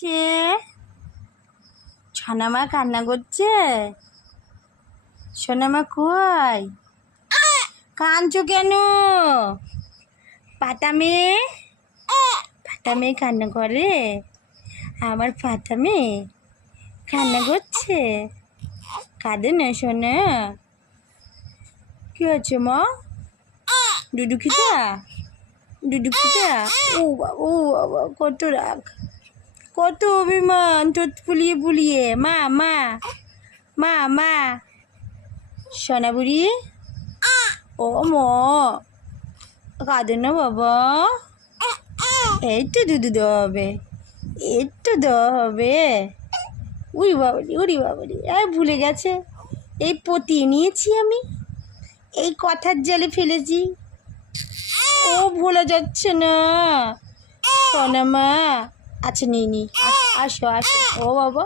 সে সোনামা কান্না করছে। সোনামা কই? কাঁদছো কেন? পাতা মেয়ে কান্না করে। আমার পাতা মেয়ে কান্না করছে। কাঁদে না সোনা। কি হচ্ছে মা? ডুডু খিদা? ও বাবা, ও বাবা, কত রাগ, কত অভিমান, ঠোঁট ফুলিয়ে ফুলিয়ে। মা মা মা মা সোনা বুড়ি। ও মা, কাঁদে না বাবা। এই তো দুধু দেওয়া হবে, এই তো দেওয়া হবে। উড়ি বাবারি, ভুলে গেছে। এই পতিয়ে নিয়েছি আমি, এই কথার জালে ফেলেছি। ও ভুলে যাচ্ছে না সোনা মা। আচ্ছা নিয়ে নি, আসো আসো। ও বাবা।